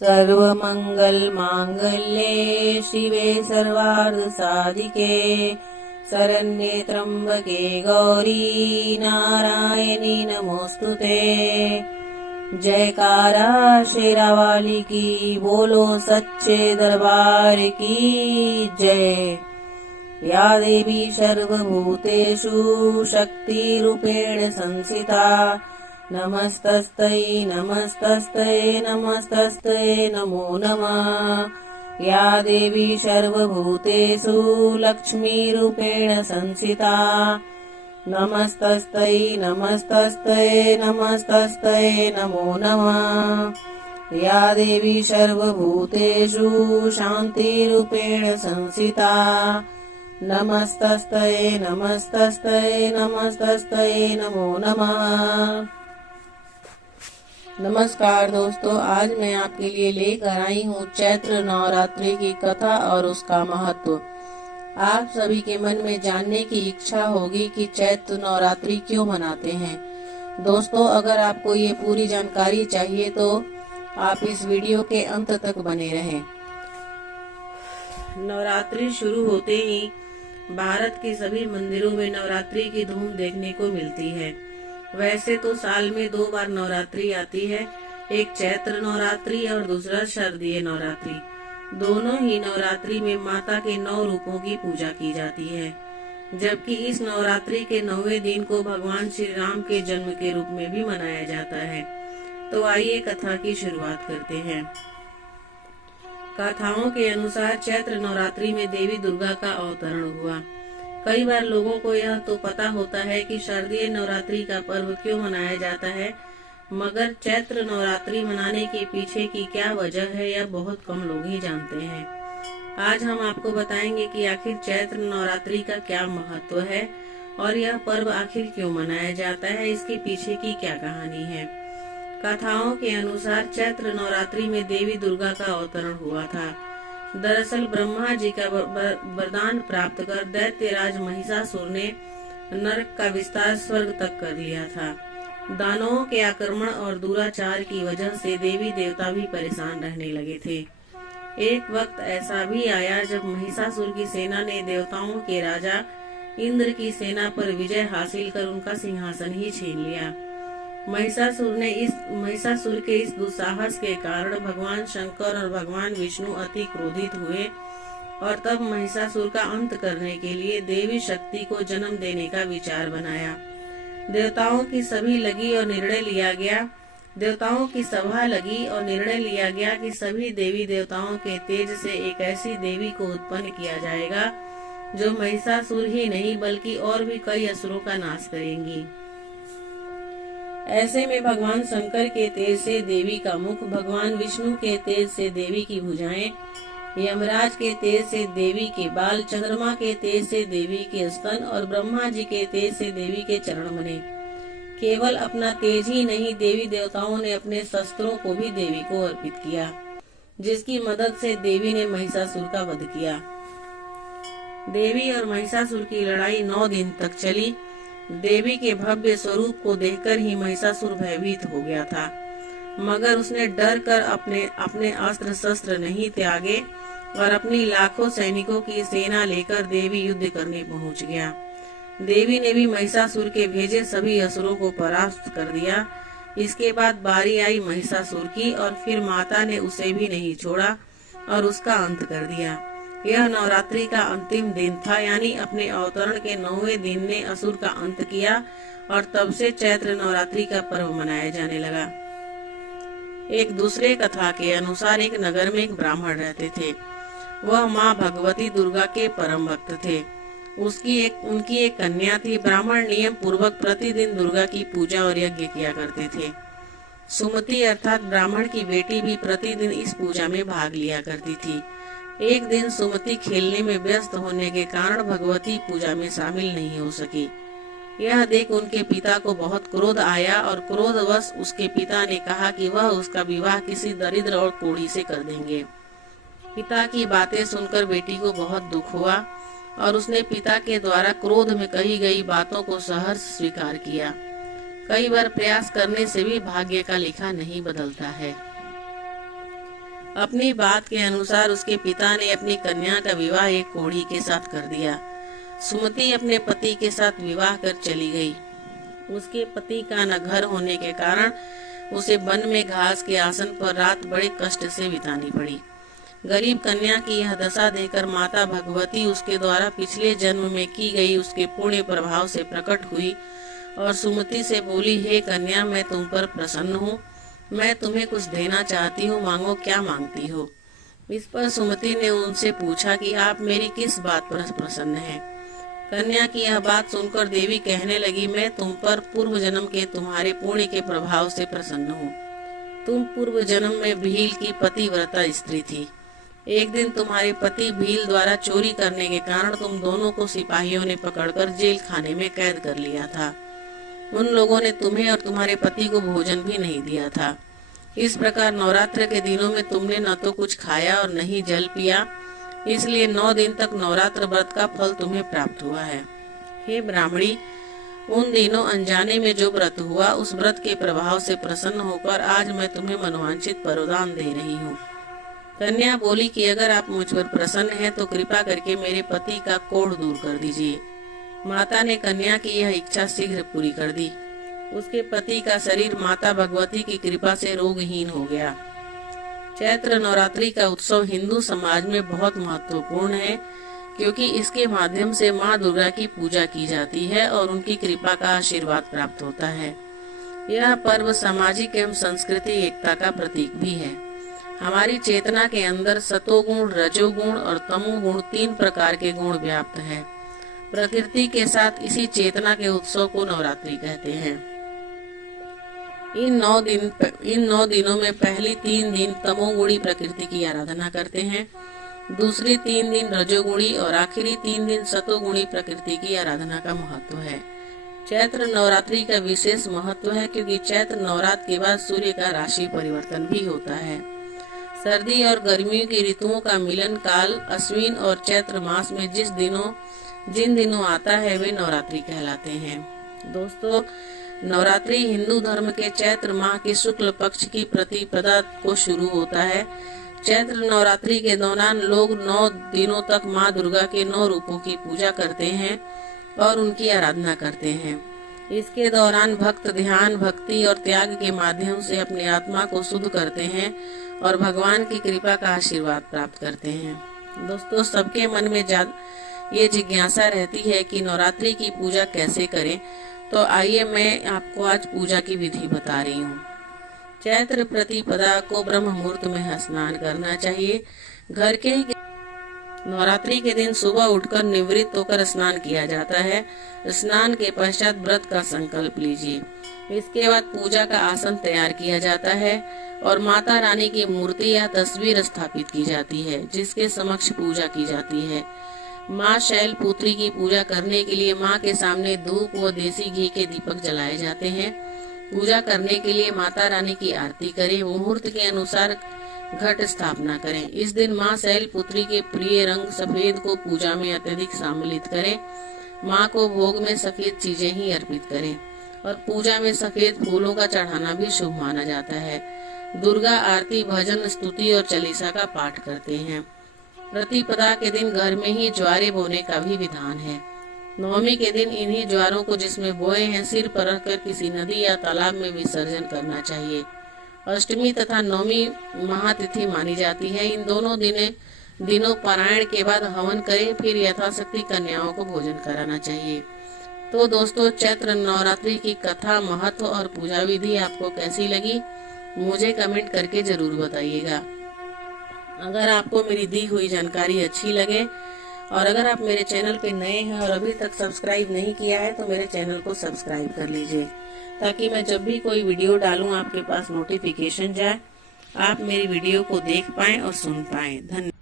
सर्वमङ्गलमाङ्गल्ये शिवे सर्वार्थसाधिके शरण्ये त्र्यम्बके गौरी नारायणी नमोस्तुते। जयकारा शेरावाली की, बोलो सच्चे दरबार की जय। या देवी सर्वभूतेषु शक्तिरूपेण संस्थिता, नमस्तस्यै नमस्तस्यै नमस्तस्यै नमो नमः। या देवी सर्वभूतेषु लक्ष्मीरूपेण संस्थिता, नमस्तस्यै नमस्तस्यै नमस्तस्यै नमो नमः। या देवी सर्वभूतेषु शान्तिरूपेण संस्थिता, नमस्तस्यै नमस्तस्यै नमस्तस्यै नमो नमः। नमस्कार दोस्तों, आज मैं आपके लिए लेकर आई हूँ चैत्र नवरात्रि की कथा और उसका महत्व। आप सभी के मन में जानने की इच्छा होगी कि चैत्र नवरात्रि क्यों मनाते हैं। दोस्तों, अगर आपको ये पूरी जानकारी चाहिए तो आप इस वीडियो के अंत तक बने रहें। नवरात्रि शुरू होते ही भारत के सभी मंदिरों में नवरात्रि की धूम देखने को मिलती है। वैसे तो साल में 2 बार नवरात्रि आती है, एक चैत्र नवरात्रि और दूसरा शारदीय नवरात्रि। दोनों ही नवरात्रि में माता के 9 रूपों की पूजा की जाती है, जबकि इस नवरात्रि के 9वें दिन को भगवान श्री राम के जन्म के रूप में भी मनाया जाता है। तो आइए कथा की शुरुआत करते हैं। कथाओं के अनुसार चैत्र नवरात्रि में देवी दुर्गा का अवतरण हुआ। कई बार लोगों को यह तो पता होता है कि शारदीय नवरात्रि का पर्व क्यों मनाया जाता है, मगर चैत्र नवरात्रि मनाने के पीछे की क्या वजह है यह बहुत कम लोग ही जानते हैं। आज हम आपको बताएंगे कि आखिर चैत्र नवरात्रि का क्या महत्व है और यह पर्व आखिर क्यों मनाया जाता है, इसके पीछे की क्या कहानी है। कथाओं के अनुसार चैत्र नवरात्रि में देवी दुर्गा का अवतरण हुआ था। दरअसल ब्रह्मा जी का वरदान प्राप्त कर दैत्यराज महिषासुर ने नरक का विस्तार स्वर्ग तक कर लिया था। दानवों के आक्रमण और दुराचार की वजह से देवी देवता भी परेशान रहने लगे थे। एक वक्त ऐसा भी आया जब महिषासुर की सेना ने देवताओं के राजा इंद्र की सेना पर विजय हासिल कर उनका सिंहासन ही छीन लिया। महिषासुर के इस दुस्साहस के कारण भगवान शंकर और भगवान विष्णु अति क्रोधित हुए और तब महिषासुर का अंत करने के लिए देवी शक्ति को जन्म देने का विचार बनाया। देवताओं की सभा लगी और निर्णय लिया गया कि सभी देवी देवताओं के तेज से एक ऐसी देवी को उत्पन्न किया जाएगा जो महिषासुर ही नहीं बल्कि और भी कई असुरों का नाश करेंगी। ऐसे में भगवान शंकर के तेज से देवी का मुख, भगवान विष्णु के तेज से देवी की भुजाएं, यमराज के तेज से देवी के बाल, चंद्रमा के तेज से देवी के स्तन और ब्रह्मा जी के तेज से देवी के चरण बने। केवल अपना तेज ही नहीं, देवी देवताओं ने अपने शस्त्रों को भी देवी को अर्पित किया, जिसकी मदद से देवी ने महिषासुर का वध किया। देवी और महिषासुर की लड़ाई 9 दिन तक चली। देवी के भव्य स्वरूप को देखकर ही महिषासुर भयभीत हो गया था, मगर उसने डर कर अपने अस्त्र शस्त्र नहीं त्यागे और अपनी लाखों सैनिकों की सेना लेकर देवी युद्ध करने पहुंच गया। देवी ने भी महिषासुर के भेजे सभी असुरों को परास्त कर दिया। इसके बाद बारी आई महिषासुर की और फिर माता ने उसे भी नहीं छोड़ा और उसका अंत कर दिया। यह नवरात्रि का अंतिम दिन था, यानी अपने अवतरण के 9वें दिन ने असुर का अंत किया और तब से चैत्र नवरात्रि का पर्व मनाया जाने लगा। एक दूसरे कथा के अनुसार एक नगर में एक ब्राह्मण रहते थे। वह माँ भगवती दुर्गा के परम भक्त थे। उनकी एक कन्या थी। ब्राह्मण नियम पूर्वक प्रतिदिन दुर्गा की पूजा और यज्ञ किया करते थे। सुमति अर्थात ब्राह्मण की बेटी भी प्रतिदिन इस पूजा में भाग लिया करती थी। एक दिन सुमति खेलने में व्यस्त होने के कारण भगवती पूजा में शामिल नहीं हो सकी। यह देख उनके पिता को बहुत क्रोध आया और क्रोधवश उसके पिता ने कहा कि वह उसका विवाह किसी दरिद्र और कोढ़ी से कर देंगे। पिता की बातें सुनकर बेटी को बहुत दुख हुआ और उसने पिता के द्वारा क्रोध में कही गई बातों को सहर्ष स्वीकार किया। कई बार प्रयास करने से भी भाग्य का लिखा नहीं बदलता है। अपनी बात के अनुसार उसके पिता ने अपनी कन्या का विवाह एक कोढ़ी के साथ कर दिया। सुमति अपने पति के साथ विवाह कर चली गई। उसके पति का न घर होने के कारण उसे वन में घास के आसन पर रात बड़े कष्ट से बितानी पड़ी। गरीब कन्या की यह दशा देखकर माता भगवती उसके द्वारा पिछले जन्म में की गई उसके पुण्य प्रभाव से प्रकट हुई और सुमति से बोली, हे कन्या, मैं तुम पर प्रसन्न हूँ, मैं तुम्हें कुछ देना चाहती हूँ, मांगो, क्या मांगती हो। इस पर सुमति ने उनसे पूछा कि आप मेरी किस बात पर प्रसन्न हैं। कन्या की यह बात सुनकर देवी कहने लगी, मैं तुम पर पूर्व जन्म के तुम्हारे पुण्य के प्रभाव से प्रसन्न हूँ। तुम पूर्व जन्म में भील की पतिव्रता स्त्री थी। एक दिन तुम्हारे पति भील द्वारा चोरी करने के कारण तुम दोनों को सिपाहियों ने पकड़कर जेल खाने में कैद कर लिया था। उन लोगों ने तुम्हें और तुम्हारे पति को भोजन भी नहीं दिया था। इस प्रकार नवरात्र के दिनों में तुमने न तो कुछ खाया और न ही जल पिया, इसलिए 9 दिन तक नवरात्र व्रत का फल तुम्हें प्राप्त हुआ है। हे ब्राह्मणी, उन दिनों अनजाने में जो व्रत हुआ, उस व्रत के प्रभाव से प्रसन्न होकर आज मैं तुम्हें मनोवांछित वरदान दे रही हूँ। कन्या बोली कि अगर आप मुझ पर प्रसन्न हैं तो कृपा करके मेरे पति का कोढ़ दूर कर दीजिए। माता ने कन्या की यह इच्छा शीघ्र पूरी कर दी। उसके पति का शरीर माता भगवती की कृपा से रोगहीन हो गया। चैत्र नवरात्रि का उत्सव हिंदू समाज में बहुत महत्वपूर्ण है, क्योंकि इसके माध्यम से माँ दुर्गा की पूजा की जाती है और उनकी कृपा का आशीर्वाद प्राप्त होता है। यह पर्व सामाजिक एवं सांस्कृतिक एकता का प्रतीक भी है। हमारी चेतना के अंदर सतोगुण, रजोगुण और तमोगुण 3 प्रकार के गुण व्याप्त है। प्रकृति के साथ इसी चेतना के उत्सव को नवरात्रि कहते हैं। इन 9 दिनों में पहली 3 दिन तमोगुणी प्रकृति की आराधना करते हैं, दूसरी 3 दिन रजोगुणी और आखिरी 3 दिन सतोगुणी प्रकृति की आराधना का महत्व है। चैत्र नवरात्रि का विशेष महत्व है क्योंकि चैत्र नवरात्र के बाद सूर्य का राशि परिवर्तन भी होता है। सर्दी और गर्मियों की ऋतुओं का मिलन काल अश्विन और चैत्र मास में जिन दिनों आता है वे नवरात्रि कहलाते हैं। दोस्तों, नवरात्रि हिंदू धर्म के चैत्र माह के शुक्ल पक्ष की प्रतिपदा को शुरू होता है। चैत्र नवरात्रि के दौरान लोग 9 दिनों तक माँ दुर्गा के 9 रूपों की पूजा करते हैं और उनकी आराधना करते हैं। इसके दौरान भक्त ध्यान, भक्ति और त्याग के माध्यम से अपनी आत्मा को शुद्ध करते हैं और भगवान की कृपा का आशीर्वाद प्राप्त करते हैं। दोस्तों, सबके मन में ये जिज्ञासा रहती है कि नवरात्रि की पूजा कैसे करें, तो आइए मैं आपको आज पूजा की विधि बता रही हूँ। चैत्र प्रतिपदा को ब्रह्म मुहूर्त में स्नान करना चाहिए। घर के नवरात्रि के दिन सुबह उठकर निवृत्त होकर स्नान किया जाता है। स्नान के पश्चात व्रत का संकल्प लीजिए। इसके बाद पूजा का आसन तैयार किया जाता है और माता रानी की मूर्ति या तस्वीर स्थापित की जाती है, जिसके समक्ष पूजा की जाती है। माँ शैलपुत्री की पूजा करने के लिए माँ के सामने धूप व देसी घी के दीपक जलाए जाते हैं। पूजा करने के लिए माता रानी की आरती करें। मुहूर्त के अनुसार घट स्थापना करें। इस दिन माँ शैलपुत्री के प्रिय रंग सफेद को पूजा में अत्यधिक सम्मिलित करें। माँ को भोग में सफेद चीजें ही अर्पित करें और पूजा में सफेद फूलों का चढ़ाना भी शुभ माना जाता है। दुर्गा आरती, भजन, स्तुति और चालीसा का पाठ करते हैं। प्रतिपदा के दिन घर में ही ज्वारे बोने का भी विधान है। नवमी के दिन इन्हीं ज्वारों को जिसमें बोए हैं सिर पर रखकर किसी नदी या तालाब में विसर्जन करना चाहिए। अष्टमी तथा नवमी महातिथि मानी जाती है। इन दोनों दिनों पारायण के बाद हवन करें, फिर यथाशक्ति कन्याओं को भोजन कराना चाहिए। तो दोस्तों, चैत्र नवरात्रि की कथा, महत्व और पूजा विधि आपको कैसी लगी, मुझे कमेंट करके जरूर बताइएगा। अगर आपको मेरी दी हुई जानकारी अच्छी लगे और अगर आप मेरे चैनल पे नए हैं और अभी तक सब्सक्राइब नहीं किया है तो मेरे चैनल को सब्सक्राइब कर लीजिए, ताकि मैं जब भी कोई वीडियो डालूं आपके पास नोटिफिकेशन जाए, आप मेरी वीडियो को देख पाएं और सुन पाएं। धन्यवाद।